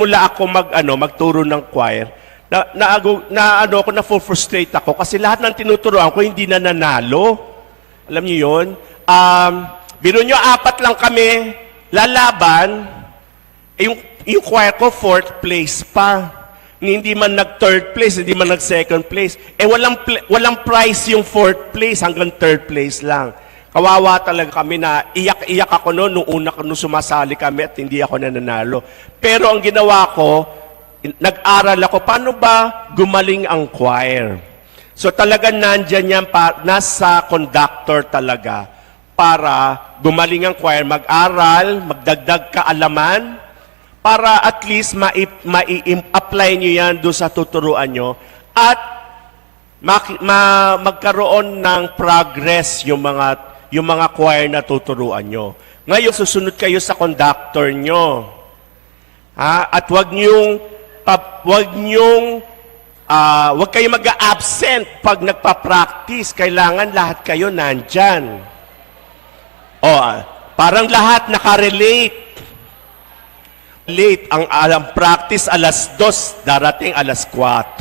mula ako magturo ng choir, na-frustrate ako kasi lahat ng tinuturoan ko hindi na nanalo. Alam niyo yun? Biro nyo, 4 lang kami lalaban, yung choir ko 4th place pa. Hindi man nag-3rd place, hindi man nag-2nd place. Walang prize yung 4th place, hanggang 3rd place lang. Kawawa talaga kami na iyak-iyak ako nung una nung sumasali kami at hindi ako nananalo. Pero ang ginawa ko, nag-aral ako, paano ba gumaling ang choir? So talaga nandyan yan, nasa conductor talaga para gumaling ang choir, mag-aral, magdagdag kaalaman, para at least ma-apply nyo yan doon sa tuturuan nyo at magkaroon ng progress yung mga choir na tuturuan nyo. Ngayon, susunod kayo sa conductor nyo. At wag kayong mag-absent pag nagpa-practice. Kailangan lahat kayo nandyan. Parang lahat nakarelate. Late ang practice alas 2, darating alas 4.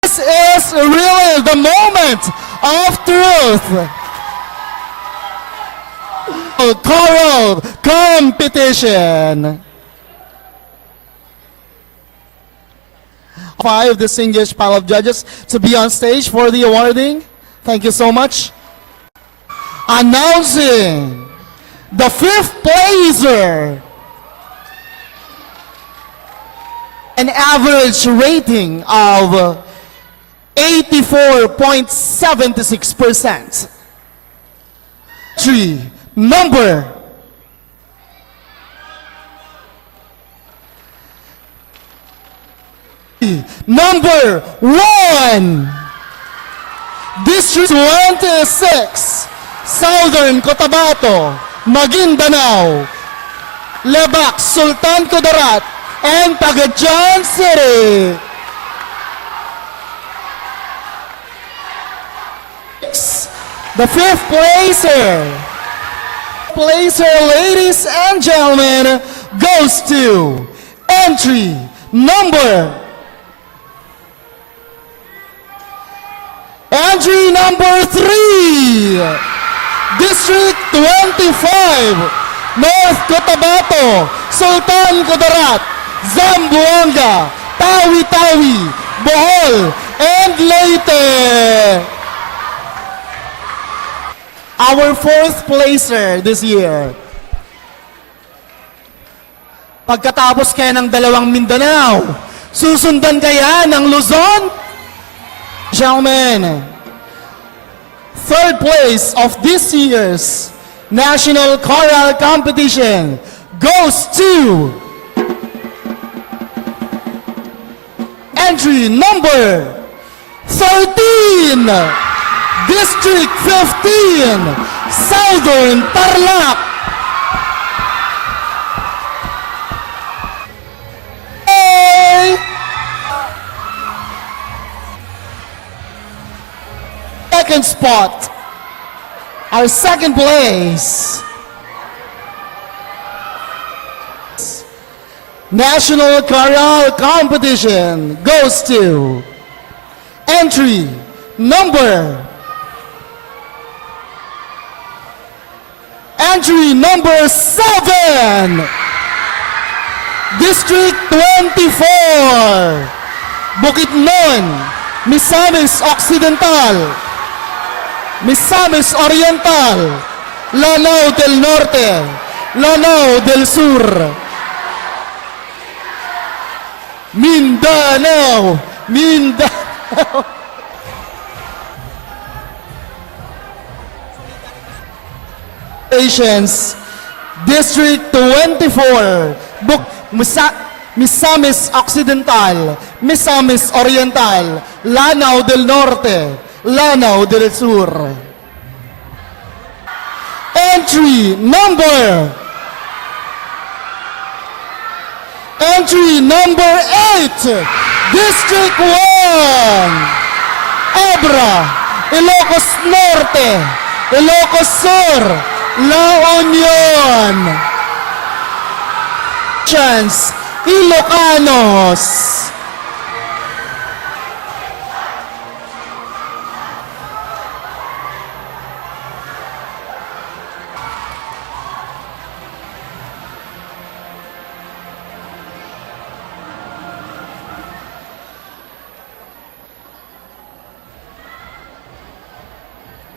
This is really the moment of truth. Choral competition. 5 distinguished panel of judges to be on stage for the awarding. Thank you so much. Announcing the 5th placer, an average rating of 84.76%. Number 1, District 26, Southern Cotabato, Maguindanao, Lebac, Sultan Kudarat, and Pagajan City. The 5th placer, ladies and gentlemen, goes to entry number 3, District 25, North Cotabato, Sultan Kudarat, Zamboanga, Tawi-Tawi, Bohol, and Leyte. Our 4th placer this year. Pagkatapos kaya ng 2 Mindanao, susundan kaya ng Luzon? Gentlemen, 3rd place of this year's National Choral Competition goes to entry number 13, District 15, Southern Tarlac. Second spot, our 2nd place, National Choral Competition goes to entry number 7, District 24, Bukidnon, Misamis Occidental, Misamis Oriental, Lanao del Norte, Lanao del Sur, Mindanao. District 24, Misamis Occidental, Misamis Oriental, Lanao del Norte, Lanao del Sur. Entry number 8, District 1, Abra, Ilocos Norte, Ilocos Sur, La Union. Chance Ilocanos.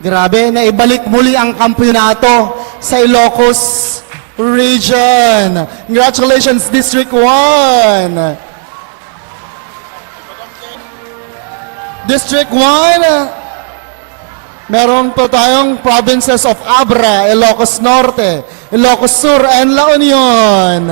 Grabe, naibalik muli ang kampyonato sa Ilocos Region. Congratulations, District 1. District 1, meron po tayong provinces of Abra, Ilocos Norte, Ilocos Sur, and La Union.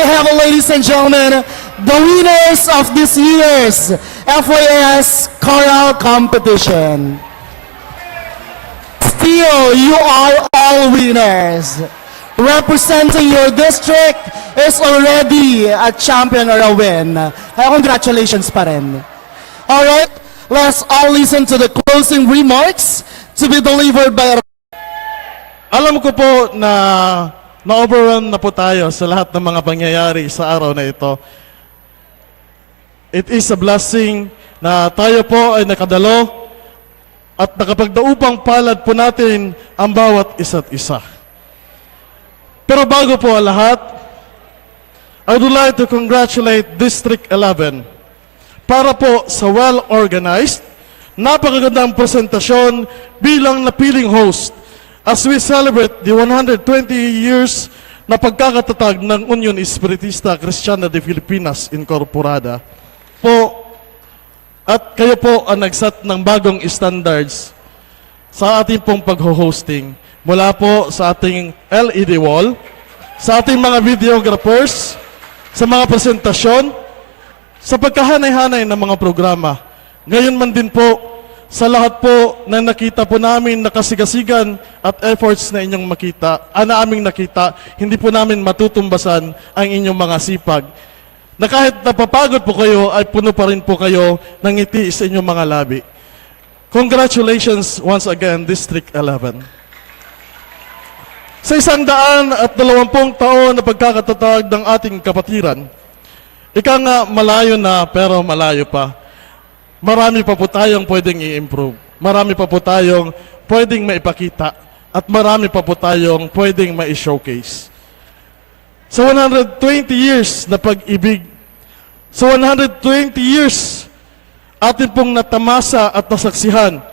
Have, ladies and gentlemen, the winners of this year's FYS Choral Competition. Still, you are all winners. Representing your district is already a champion or a win. Kaya congratulations pa rin. Alright, let's all listen to the closing remarks to be delivered by... Alam ko po na na-overwhelm na po tayo sa lahat ng mga pangyayari sa araw na ito. It is a blessing na tayo po ay nakadalo at nakapagdaupang palad po natin ang bawat isa't isa. Pero bago po ang lahat, I would like to congratulate District 11 para po sa well-organized, napakagandang presentasyon bilang napiling host as we celebrate the 120 years na pagkakatatag ng Union Espiritista Cristiana de Filipinas Incorporada po, at kayo po ang nagset ng bagong standards sa ating pong pag-hosting mula po sa ating LED wall, sa ating mga videographers, sa mga presentasyon, sa pagkahanay-hanay ng mga programa. Ngayon man din po sa lahat po na nakita po namin nakasigasigan at efforts na inyong makita, na aming nakita, hindi po namin matutumbasan ang inyong mga sipag. Na kahit napapagod po kayo, ay puno pa rin po kayo ng ngiti sa inyong mga labi. Congratulations once again, District 11. Sa 120 taon na pagkakatatag ng ating kapatiran, ika nga malayo na pero malayo pa. Marami pa po tayong pwedeng i-improve. Marami pa po tayong pwedeng maipakita. At marami pa po tayong pwedeng ma-showcase. Sa 120 years na pag-ibig, sa 120 years, atin pong natamasa at nasaksihan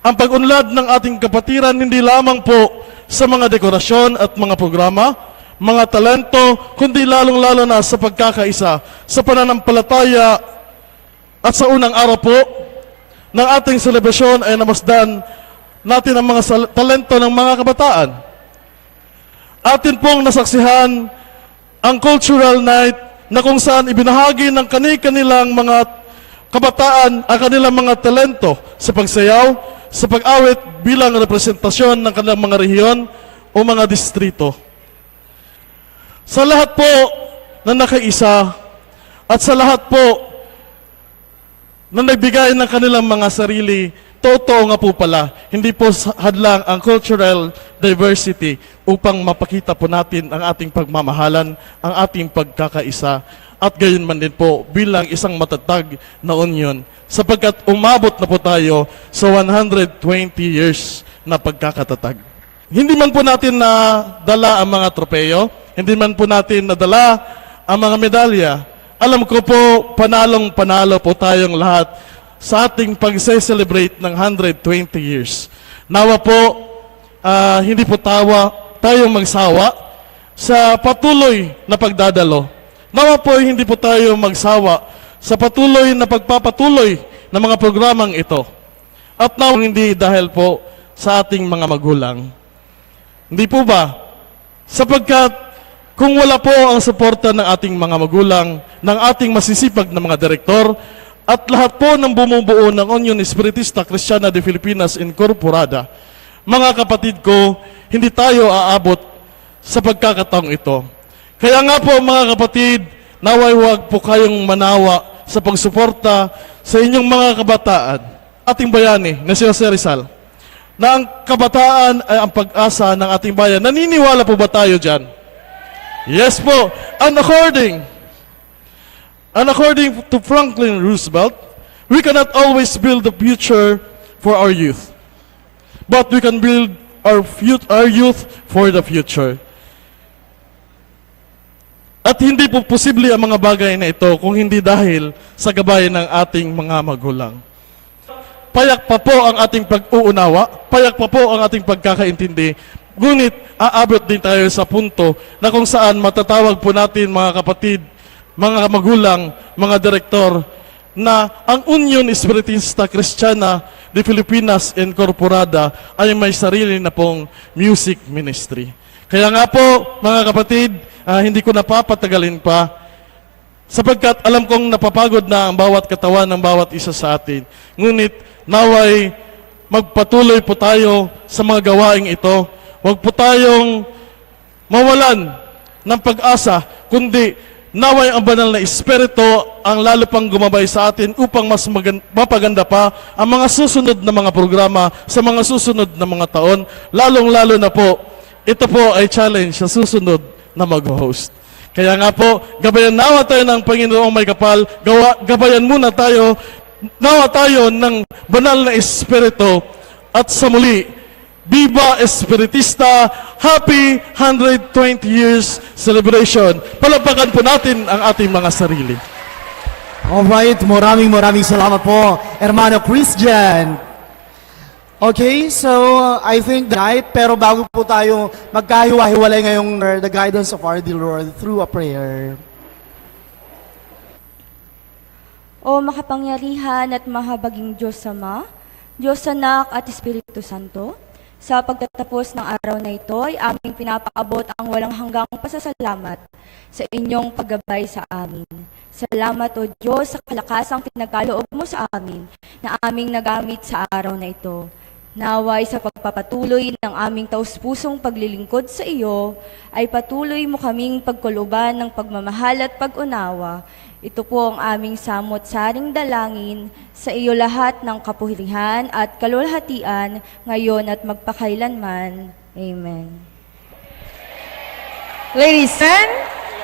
ang pag-unlad ng ating kapatiran hindi lamang po sa mga dekorasyon at mga programa, mga talento, kundi lalong-lalo na sa pagkakaisa, sa pananampalataya. At sa unang araw po ng ating selebrasyon ay namasdan natin ang mga talento ng mga kabataan. Atin pong nasaksihan ang cultural night na kung saan ibinahagi ng kanilang mga kabataan ang kanilang mga talento sa pagsayaw, sa pag-awit bilang representasyon ng kanilang mga rehiyon o mga distrito. Sa lahat po na nakaisa at sa lahat po na nagbigay ng kanilang mga sarili, totoo nga po pala, hindi po hadlang ang cultural diversity upang mapakita po natin ang ating pagmamahalan, ang ating pagkakaisa, at gayon man din po bilang isang matatag na union, sapagkat umabot na po tayo sa 120 years na pagkakatatag. Hindi man po natin nadala ang mga tropeyo, hindi man po natin nadala ang mga medalya. Alam ko po, panalong-panalo po tayong lahat sa ating pag-celebrate ng 120 years. Nawa po, hindi po tayong magsawa sa patuloy na pagdadalo. Nawa po, hindi po tayo magsawa sa patuloy na pagpapatuloy ng mga programang ito. At nawa hindi dahil po sa ating mga magulang. Hindi po ba? Sapagkat kung wala po ang suporta ng ating mga magulang, ng ating masisipag na mga direktor, at lahat po ng bumubuo ng Union Espiritista Cristiana de Filipinas Incorporada, mga kapatid ko, hindi tayo aabot sa pagkakataong ito. Kaya nga po mga kapatid, naway huwag po kayong manawa sa pagsuporta sa inyong mga kabataan. Ating bayani na si Jose Rizal, na ang kabataan ay ang pag-asa ng ating bayan. Naniniwala po ba tayo dyan? Yes po. And according to Franklin Roosevelt, we cannot always build the future for our youth, but we can build our youth for the future. At hindi po posible ang mga bagay na ito kung hindi dahil sa gabayan ng ating mga magulang. Payak pa po ang ating pag-uunawa, payak pa po ang ating pagkakaintindi, ngunit aabot din tayo sa punto na kung saan matatawag po natin mga kapatid, mga magulang, mga direktor, na ang Union Espiritista Cristiana de Filipinas Incorporada ay may sarili na pong music ministry. Kaya nga po, mga kapatid, hindi ko napapatagalin pa, sapagkat alam kong napapagod na ang bawat katawan ng bawat isa sa atin. Ngunit, naway magpatuloy po tayo sa mga gawaing ito. Huwag po tayong mawalan ng pag-asa, kundi naway ang banal na Espiritu ang lalo pang gumabay sa atin upang mas mapaganda pa ang mga susunod na mga programa sa mga susunod na mga taon. Lalong-lalo na po, ito po ay challenge sa susunod na mag-host. Kaya nga po, gabayan nawa tayo ng Panginoong may kapal, gabayan muna tayo, nawa tayo ng banal na Espiritu, at sa muli, Viva Espiritista! Happy 120 years celebration! Palapakan po natin ang ating mga sarili. Alright, maraming salamat po, Hermano Christian. Okay, so I think tonight, pero bago po tayo magkahiwa-hiwalay ngayong the guidance of our dear Lord through a prayer. O makapangyarihan at mahabaging Diyos Ama, Diyos Anak at Espiritu Santo, sa pagtatapos ng araw na ito ay aming pinapaabot ang walang hanggang pasasalamat sa inyong paggabay sa amin. Salamat o Diyos sa kalakasang pinagkaloob mo sa amin na aming nagamit sa araw na ito. Naway sa pagpapatuloy ng aming taus-pusong paglilingkod sa iyo, ay patuloy mo kaming pagkuluban ng pagmamahal at pag-unawa. Ito po ang aming samot-saring dalangin sa iyo lahat ng kapuhirihan at kalulhatian ngayon at magpakailanman. Amen. Ladies and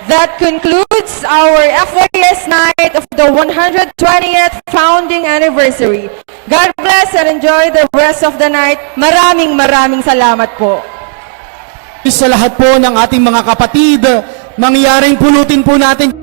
that concludes our FYS night of the 120th founding anniversary. God bless and enjoy the rest of the night. Maraming salamat po. Sa lahat po ng ating mga kapatid, mangyaring pulutin po natin